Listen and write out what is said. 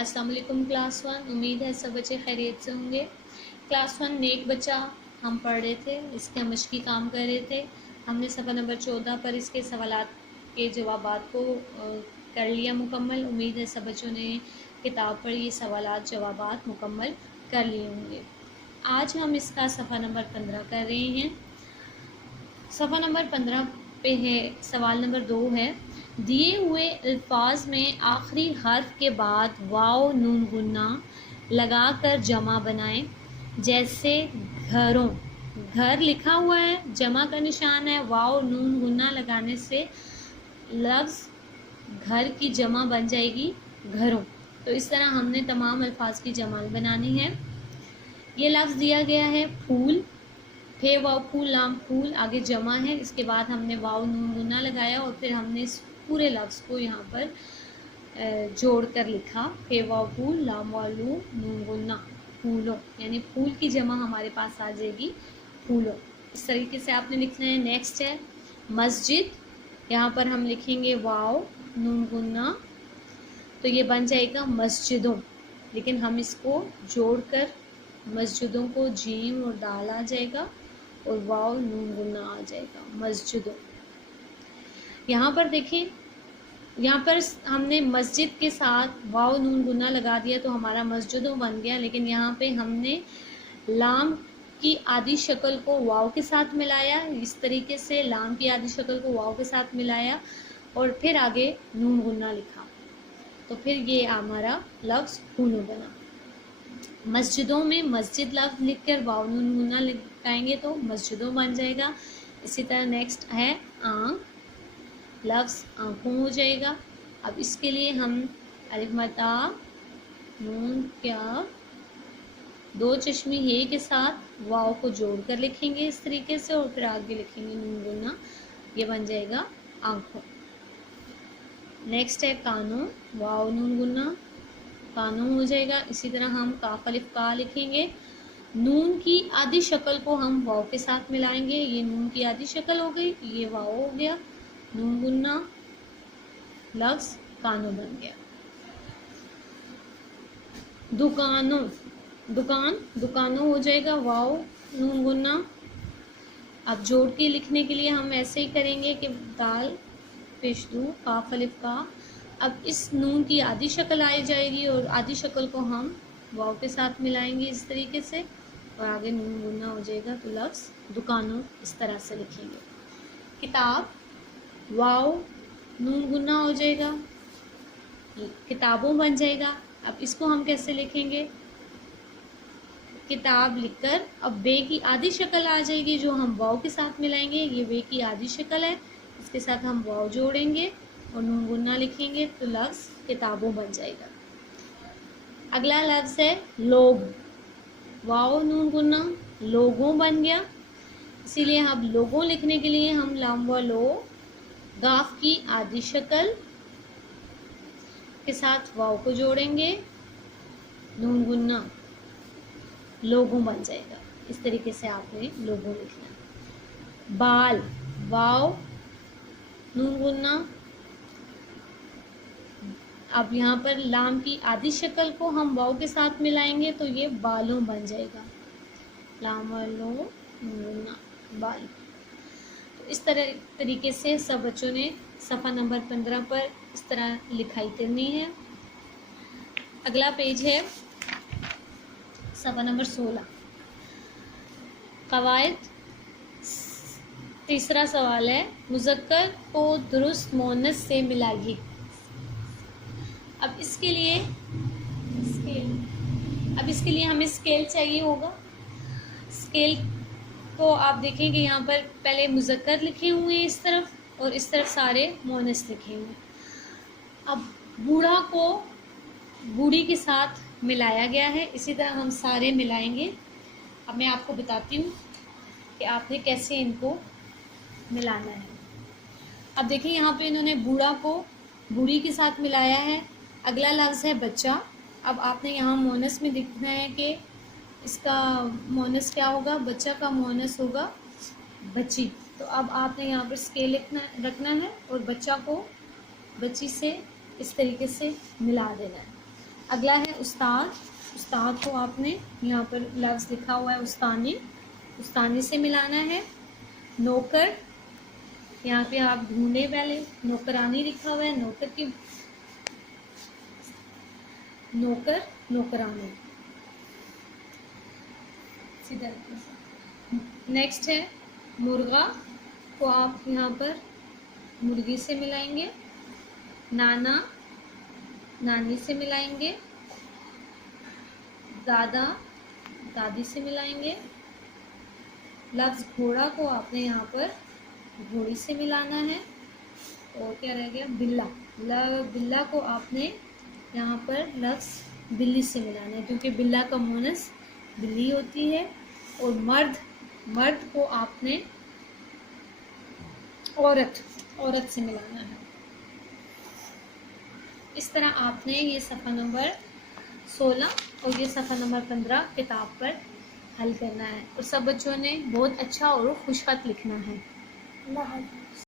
अस्सलाम वालेकुम class one. उम्मीद है सब बच्चे खैरियत से होंगे। क्लास वन नेक बच्चा हम पढ़ रहे थे, इसके हम मश्की काम कर रहे थे। हमने सफ़ा नंबर 14 पर इसके सवालात के जवाबात को कर लिया मुकम्मल। उम्मीद है सब बच्चों ने किताब पर ये सवालात जवाबात मुकम्मल कर लिए होंगे। आज हम इसका सफ़ा नंबर 15 कर रहे हैं। सफ़ा नंबर 15 पे है, सवाल नंबर 2 है, दिए हुए अल्फाज में आखिरी हर्फ के बाद वाव नून गुन्ना लगाकर जमा बनाएं। जैसे घरों, घर लिखा हुआ है, जमा का निशान है, वाव नून गुन्ना लगाने से लफ्ज़ घर की जमा बन जाएगी घरों। तो इस तरह हमने तमाम अल्फाज की जमा बनानी है। ये लफ्ज़ दिया गया है फूल, फे वाव फूल लाम फूल, आगे जमा है, इसके बाद हमने वाव नून गुन्ना लगाया और फिर हमने इस पूरे लफ्ज़ को यहाँ पर जोड़ कर लिखा, फे वाव फूल लाम वालू नून गुन्ना फूलों, यानी फूल की जमा हमारे पास आ जाएगी फूलों। इस तरीके से आपने लिखना है। नेक्स्ट है मस्जिद, यहाँ पर हम लिखेंगे वाव नून गुन्ना, तो ये बन जाएगा मस्जिदों, लेकिन हम इसको जोड़कर मस्जिदों को जीम और दाल आ जाएगा और वाव नून गुन्ना आ जाएगा मस्जिदों। यहाँ पर देखें, यहाँ पर हमने मस्जिद के साथ वाव नून गुन्ना लगा दिया तो हमारा मस्जिदों बन गया, लेकिन यहाँ पे हमने लाम की आधी शक्ल को वाव के साथ मिलाया, इस तरीके से लाम की आधी शक्ल को वाव के साथ मिलाया और फिर आगे नून गुन्ना लिखा, तो फिर ये हमारा लफ्ज़ फूलों बना। मस्जिदों में मस्जिद लफ्ज़ लिखकर वाव नून गुन्ना लगाएंगे तो मस्जिदों बन जाएगा। इसी तरह नेक्स्ट है आँख, लफ्ज़ आँखों हो जाएगा। अब इसके लिए हम अलिफ मता नून क्या दो चश्मी हे के साथ वाव को जोड़कर लिखेंगे इस तरीके से और फिर आगे लिखेंगे नून गुन्ना, ये बन जाएगा आँखों। नेक्स्ट है कानों, वाव नून गुन्ना कानों हो जाएगा। इसी तरह हम काफ अलिफ का लिखेंगे, नून की आधी शक्ल को हम वाव के साथ मिलाएंगे, ये नून की आधी शक्ल हो गई, ये वाव हो गया, नून गुन्ना लफ्ज़ कानों बन गया। दुकानों, दुकान दुकानों हो जाएगा, वाव नून गुन्ना। अब जोड़ के लिखने के लिए हम ऐसे ही करेंगे कि दाल पेशदू काफ अलिफ का, अब इस नून की आधी शक्ल आ जाएगी और आधी शक्ल को हम वाव के साथ मिलाएंगे इस तरीके से और आगे नून गुन्ना हो जाएगा, तो लफ्ज़ दुकानों इस तरह से लिखेंगे। किताब, वाव नून गुन्ना हो जाएगा, किताबों बन जाएगा। अब इसको हम कैसे लिखेंगे, किताब लिखकर अब बे की आधी शक्ल आ जाएगी जो हम वाव के साथ मिलाएंगे, ये बे की आधी शक्ल है, इसके साथ हम वाव जोड़ेंगे और नून गुन्ना लिखेंगे तो लफ्ज़ किताबों बन जाएगा। अगला लफ्ज़ है लोग, वाव नून गुन्ना लोगों बन गया। इसीलिए अब लोगों लिखने के लिए हम लाम व लो गाफ की आधी शक्ल के साथ वाव को जोड़ेंगे, नून गुन्ना लोगों बन जाएगा। इस तरीके से आपने लोगों लिखना। बाल, वाव नून गुन्ना, अब यहाँ पर लाम की आधी शक्ल को हम वाव के साथ मिलाएंगे तो ये बालों बन जाएगा, लाम वालों नून गुन्ना बाल। तो इस तरीके से सब बच्चों ने सफ़ा नंबर 15 पर इस तरह लिखाई करनी है। अगला पेज है सफ़ा नंबर 16, कवायद। तीसरा सवाल है, मुज़क्कर को दुरुस्त मोनस से मिलाइए। अब इसके लिए हमें स्केल चाहिए होगा। स्केल को आप देखेंगे यहाँ पर पहले मुज़क्कर लिखे हुए हैं इस तरफ और इस तरफ सारे मोनस लिखे हुए हैं। अब बूढ़ा को बूढ़ी के साथ मिलाया गया है, इसी तरह हम सारे मिलाएंगे। अब मैं आपको बताती हूँ कि आपने कैसे इनको मिलाना है। अब देखिए यहाँ पे इन्होंने बूढ़ा को बूढ़ी के साथ मिलाया है। अगला लफ्ज़ है बच्चा। अब आपने यहाँ मोनस में दिखना है कि इसका मोनस क्या होगा, बच्चा का मोनस होगा बच्ची। तो अब आपने यहाँ पर स्केल रखना है और बच्चा को बच्ची से इस तरीके से मिला देना है। अगला है उस्ताद। उस्ताद को आपने यहाँ पर लफ्ज़ लिखा हुआ है उस्तानी, उस्तानी से मिलाना है। नौकर, यहाँ पे आप ढूंढे, पहले नौकरानी लिखा हुआ है, नौकर की नौकर, नौकरानी। नेक्स्ट है मुर्गा को आप यहाँ पर मुर्गी से मिलाएंगे। नाना, नानी से मिलाएंगे। दादा, दादी से मिलाएंगे। लफ्ज़ घोड़ा को आपने यहाँ पर घोड़ी से मिलाना है। और क्या रह गया, बिल्ला। बिल्ला को आपने यहाँ पर लफ्ज़ बिल्ली से मिलाना है, क्योंकि बिल्ला का मुअन्नस बिल्ली होती है। और मर्द, मर्द को आपने औरत, औरत से मिलाना है। इस तरह आपने ये सफ़ा नंबर 16 और ये सफ़ा नंबर 15 किताब पर हल करना है। और सब बच्चों ने बहुत अच्छा और खुश खत लिखना है।